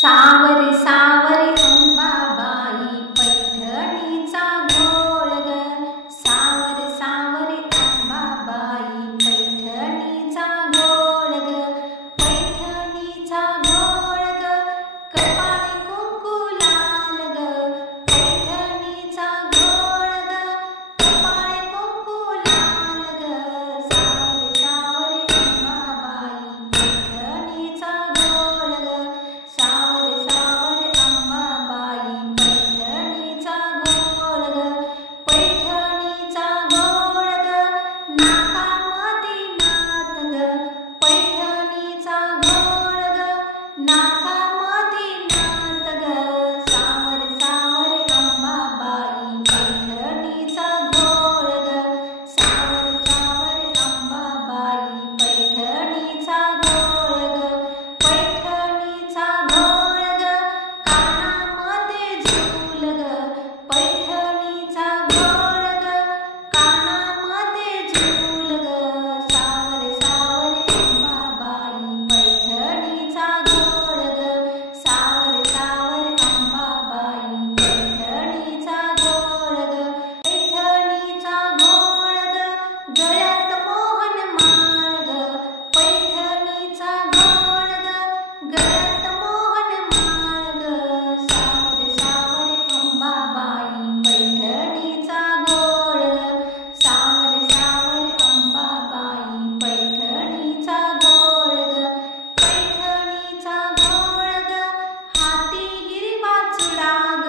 सावरे सावरे अंबाबाई पैठणीचा घोळ ग। सावरे सावरे अंबाबाई पैठणीचा घोळ ग। पैठणीचा घोळ ग, कपाळी कुंकू लाल ग। पैठणीचा घोळ ग, कपाळी कुंकू लाल ग। सावरे सावरे अंबाबाई पैठणीचा घोळ ग। सावरे सावरे अंबाबाई पैठणीचा घोळ ग। पैठणीचा घोळ ग, नाकामध्ये नात ग। पैठणीचा घोळ ग, नाकामध्ये नात ग। सावरे सावरे अंबाबाई पैठणीचा घोळ ग। सावरे सावरे अंबाबाई पैठणीचा घोळ ग। पैठणीचा घोळ ग, कानामध्ये झूल ग। पैठणीचा घोळ ग, कानामध्ये झूल ग। सावरे सावरे अंबाबाई पैठणीचा घोळ ग। सावरे सावरे अंबाबाई पैठणीचा घोळ ग। पैठणीचा घोळ ग, गळ्यात मोहन माळ ग। पैठणीचा घोळ ग, गळ्यात मोहन माळ ग। सावरे सावरे अंबाबाई पैठणीचा घोळ ग। सावरे सावरे अंबाबाई पैठणीचा घोळ ग। पैठणीचा घोळ ग, हाती हिरवा चुडा ग।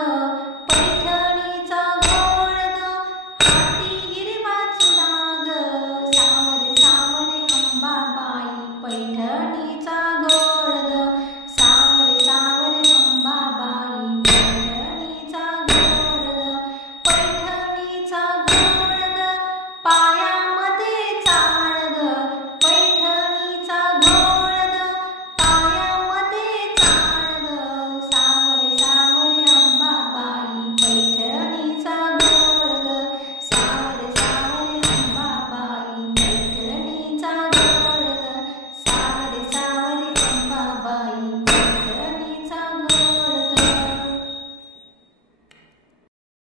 पैठणीचा घोळ ग, हाती हिरवा चुडा ग। सावरे सावरे अंबाबाई पैठणीचा घोळ ग। सावरे सावरे अंबाबाई पैठणीचा घोळ ग। पैठणीचा घोळ ग, पायामध्ये चाळ ग। पैठणीचा घोळ ग, पायामध्ये चाळ ग। सावरे सावरे अंबाबाई पैठणीचा घोळ ग। सावरे सावरे अंबाबाई पैठणीचा घोळ ग।